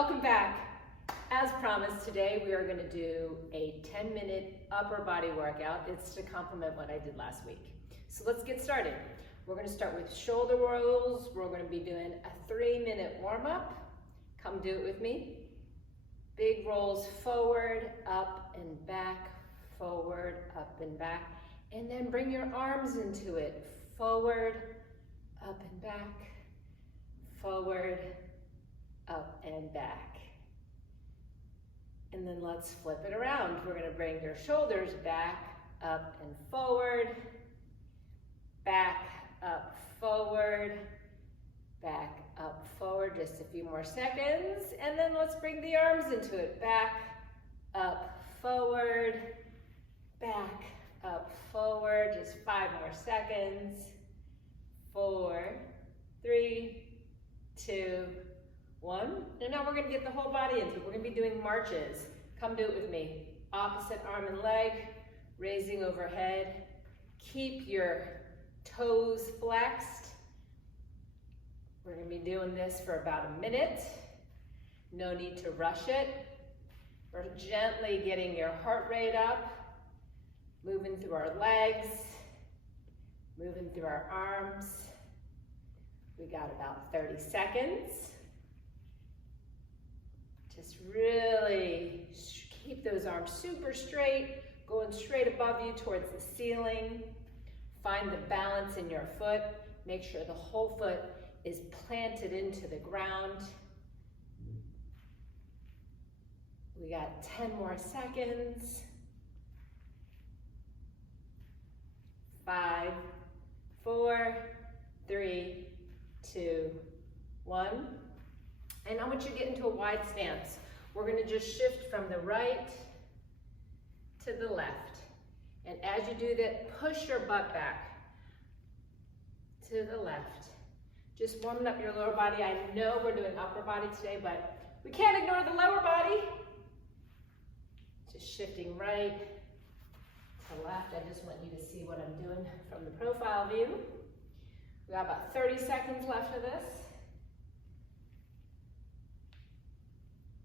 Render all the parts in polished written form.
welcome back. As promised, today we are going to do a 10-minute upper body workout. It's to complement what I did last week. So let's get started. We're going to start with shoulder rolls. We're going to be doing a 3-minute warm-up. Come do it with me. Big rolls forward, up and back, forward, up and back. And then bring your arms into it. Forward, up and back, forward, up and back. And then let's flip it around. We're going to bring your shoulders back, up and forward, back, up, forward, back, up, forward. Just a few more seconds. And then let's bring the arms into it. Back, up, forward, back, up, forward. Just 5 more seconds. 4, 3, 2, 1. And now we're going to get the whole body into it. We're going to be doing marches. Come do it with me. Opposite arm and leg, raising overhead. Keep your toes flexed. We're going to be doing this for about a minute. No need to rush it. We're gently getting your heart rate up, moving through our legs, moving through our arms. We got about 30 seconds. Just really keep those arms super straight, going straight above you towards the ceiling. Find the balance in your foot. Make sure the whole foot is planted into the ground. We got 10 more seconds. 5, 4, 3, 2, 1. And I want you to get into a wide stance. We're going to just shift from the right to the left. And as you do that, push your butt back to the left. Just warming up your lower body. I know we're doing upper body today, but we can't ignore the lower body. Just shifting right to left. I just want you to see what I'm doing from the profile view. We got about 30 seconds left of this.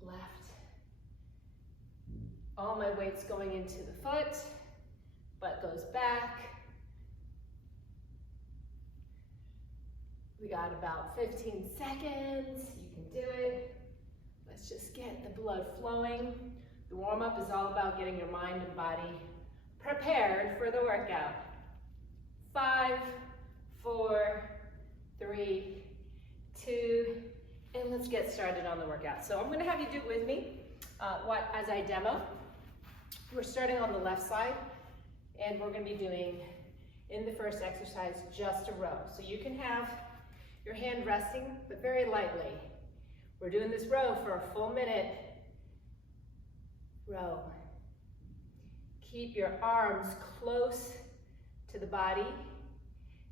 Left. All my weight's going into the foot. Butt goes back. We got about 15 seconds. You can do it. Let's just get the blood flowing. The warm-up is all about getting your mind and body prepared for the workout. 5, 4, 3, 2, and let's get started on the workout. So I'm going to have you do it with me as I demo. We're starting on the left side, and we're going to be doing, in the first exercise, just a row. So you can have your hand resting, but very lightly. We're doing this row for a full minute. Row. Keep your arms close to the body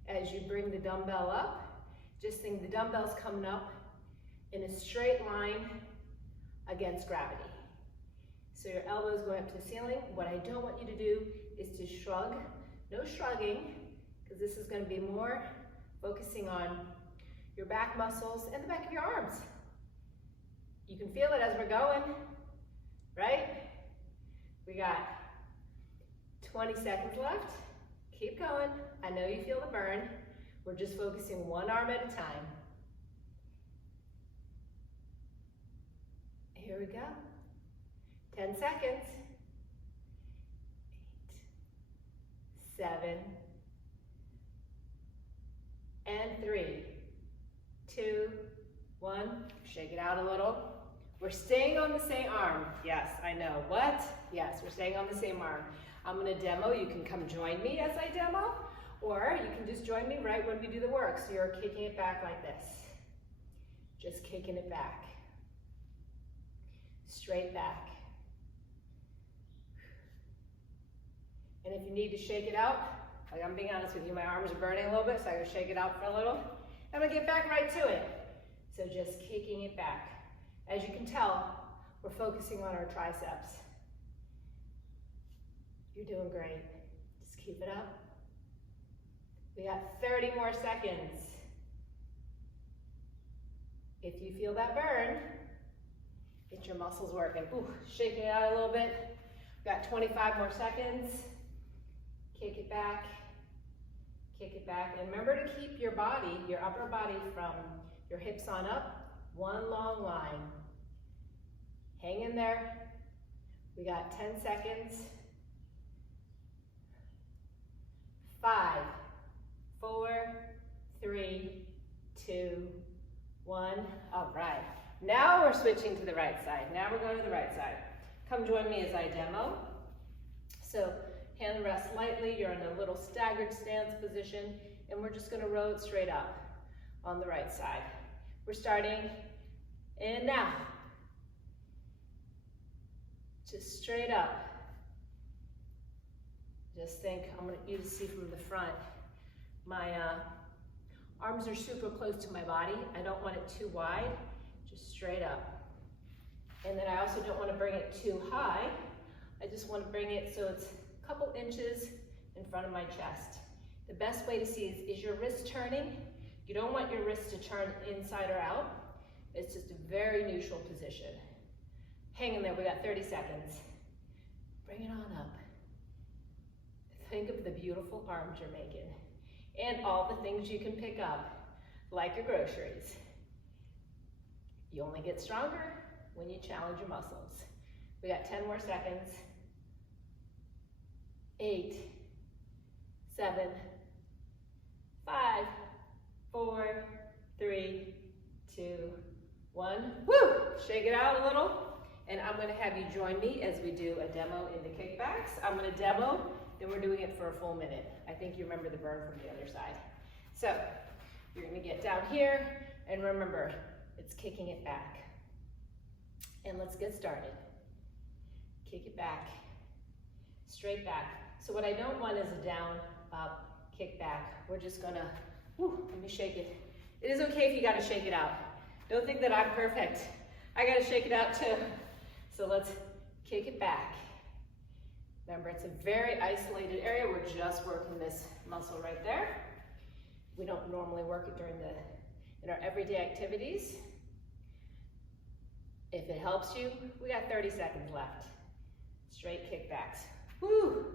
as you bring the dumbbell up. Just think the dumbbell's coming up in a straight line against gravity. So your elbows going up to the ceiling. What I don't want you to do is to shrug. No shrugging, because this is going to be more focusing on your back muscles and the back of your arms. You can feel it as we're going, right? We got 20 seconds left. Keep going. I know you feel the burn. We're just focusing one arm at a time. Here we go. 10 seconds. 8, 7, and 3, 2, 1. Shake it out a little. We're staying on the same arm. Yes, I know. What? Yes, we're staying on the same arm. I'm going to demo. You can come join me as I demo, or you can just join me right when we do the work. So you're kicking it back like this. Just kicking it back. Straight back. And if you need to shake it out, like I'm being honest with you, my arms are burning a little bit, so I'm going to shake it out for a little. I'm going to get back right to it. So just kicking it back. As you can tell, we're focusing on our triceps. You're doing great. Just keep it up. We got 30 more seconds. If you feel that burn, muscles working. Ooh, shaking it out a little bit. We've got 25 more seconds. Kick it back. Kick it back. And remember to keep your body, your upper body from your hips on up. One long line. Hang in there. We got 10 seconds. 5, 4, 3, 2, 1. All right. Now we're switching to the right side. Now we're going to the right side. Come join me as I demo. So hand rests lightly. You're in a little staggered stance position, and we're just going to row it straight up on the right side. We're starting, and now. Just straight up. Just think, I want you to see from the front. My arms are super close to my body. I don't want it too wide, just straight up. And then I also don't want to bring it too high. I just want to bring it so it's a couple inches in front of my chest. The best way to see is your wrist turning. You don't want your wrist to turn inside or out. It's just a very neutral position. Hang in there, we got 30 seconds. Bring it on up. Think of the beautiful arms you're making and all the things you can pick up, like your groceries. You only get stronger when you challenge your muscles. We got 10 more seconds. 8, 7, 5, 4, 3, 2, 1. Woo! Shake it out a little. And I'm going to have you join me as we do a demo in the kickbacks. I'm going to demo, then we're doing it for a full minute. I think you remember the burn from the other side. So you're going to get down here, and remember, it's kicking it back. And let's get started. Kick it back, straight back. So what I don't want is a down, up, kick back. We're just going to, let me shake it. It is okay if you got to shake it out. Don't think that I'm perfect. I got to shake it out too. So let's kick it back. Remember, it's a very isolated area. We're just working this muscle right there. We don't normally work it in our everyday activities. If it helps you, we got 30 seconds left. Straight kickbacks. Woo!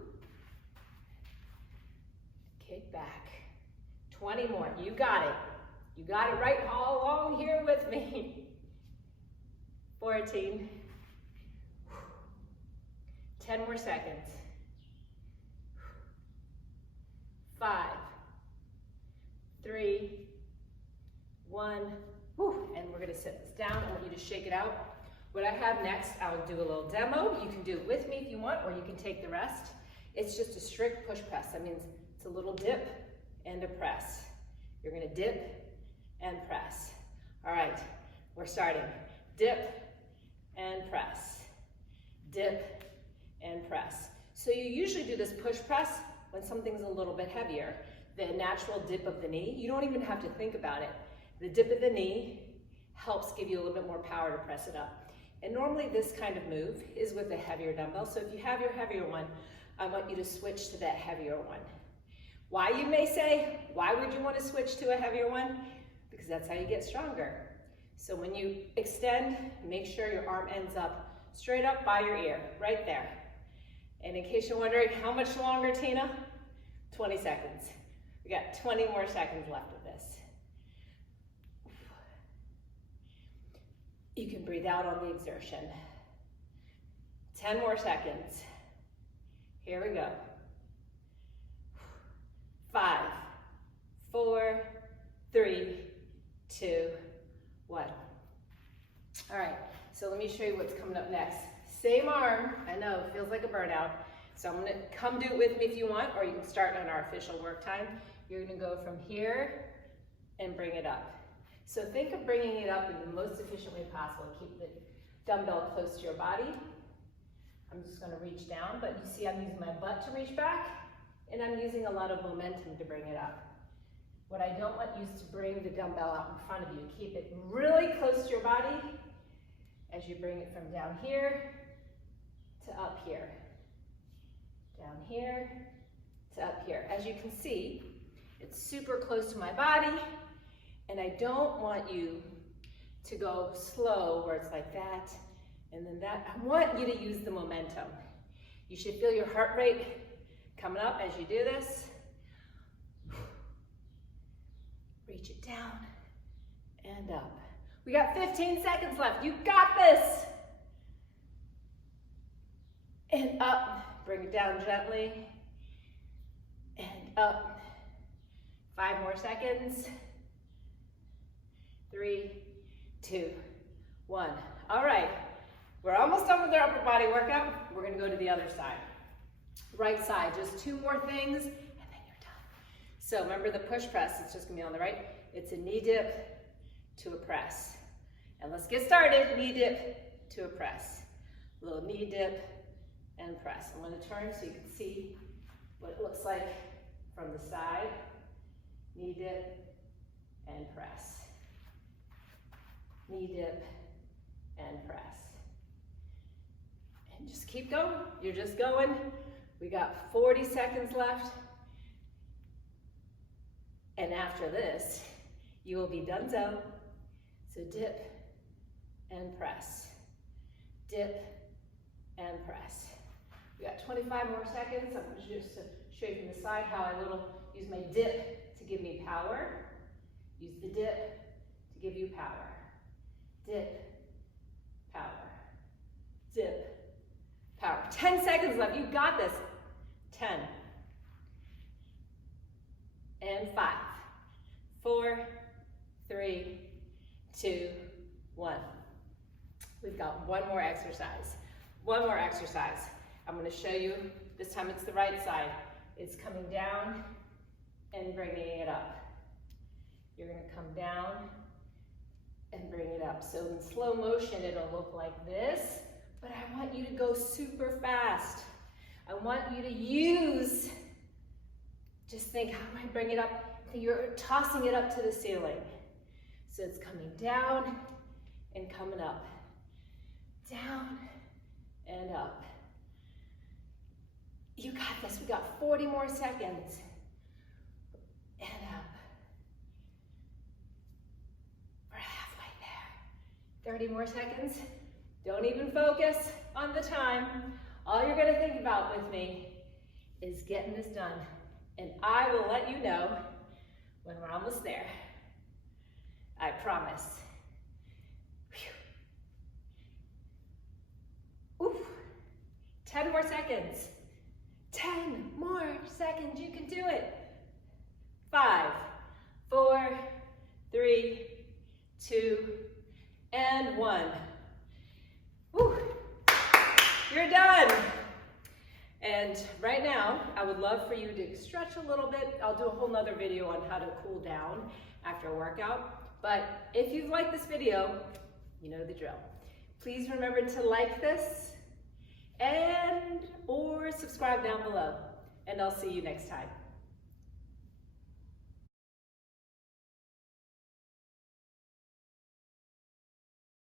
Kick back. 20 more. You got it. You got it right all along here with me. 14. 10 more seconds. 5, 3, 1. And we're going to sit this down. I want you to shake it out. What I have next, I'll do a little demo. You can do it with me if you want, or you can take the rest. It's just a strict push press. That means it's a little dip and a press. You're going to dip and press. All right, we're starting. Dip and press. Dip and press. So you usually do this push press when something's a little bit heavier. The natural dip of the knee, you don't even have to think about it. The dip of the knee helps give you a little bit more power to press it up. And normally this kind of move is with a heavier dumbbell. So if you have your heavier one, I want you to switch to that heavier one. Why, you may say, why would you want to switch to a heavier one? Because that's how you get stronger. So when you extend, make sure your arm ends up straight up by your ear, right there. And in case you're wondering, how much longer, Tina? 20 seconds. We got 20 more seconds left of this. You can breathe out on the exertion. 10 more seconds. Here we go. 5, 4, 3, 2, 1. All right, so let me show you what's coming up next. Same arm, I know, it feels like a burnout. So I'm gonna come do it with me if you want, or you can start on our official work time. You're gonna go from here and bring it up. So think of bringing it up in the most efficient way possible. Keep the dumbbell close to your body. I'm just gonna reach down, but you see I'm using my butt to reach back, and I'm using a lot of momentum to bring it up. What I don't want you is to bring the dumbbell out in front of you. Keep it really close to your body as you bring it from down here to up here. Down here to up here. As you can see, it's super close to my body, and I don't want you to go slow where it's like that And then I want you to use the momentum. You should feel your heart rate coming up as you do this. Reach it down and up. We got 15 seconds left. You got this. And up. Bring it down gently. And up. 5 more seconds. 3, 2, 1. All right. We're almost done with our upper body workout. We're going to go to the other side. Right side. Just 2 more things, and then you're done. So remember the push press. It's just going to be on the right. It's a knee dip to a press. And let's get started. Knee dip to a press. A little knee dip and press. I'm going to turn so you can see what it looks like from the side. Knee dip and press. Knee dip and press. And just keep going. You're just going. We got 40 seconds left. And after this, you will be donezo. So dip and press. Dip and press. We got 25 more seconds. I'm going to just show you from the side how I use my dip to give me power. Use the dip to give you power. Dip, power. Dip, power. 10 seconds left. You got this. 10. And 5, 4, 3, 2, 1. We've got one more exercise. One more exercise. I'm going to show you. This time it's the right side. It's coming down and bringing it up. You're going to come down and bring it up. So in slow motion, it'll look like this, but I want you to go super fast. I want you to just think, how do I bring it up? You're tossing it up to the ceiling. So it's coming down and coming up. Down and up. You got this. We got 40 more seconds. And up. We're halfway there. 30 more seconds. Don't even focus on the time. All you're going to think about with me is getting this done. And I will let you know when we're almost there. I promise. Oof. 10 more seconds. 10 more seconds. You can do it. 5, 4, 3, 2, and 1. Woo. You're done. And right now, I would love for you to stretch a little bit. I'll do a whole nother video on how to cool down after a workout. But if you've liked this video, you know the drill. Please remember to like this or subscribe down below. And I'll see you next time.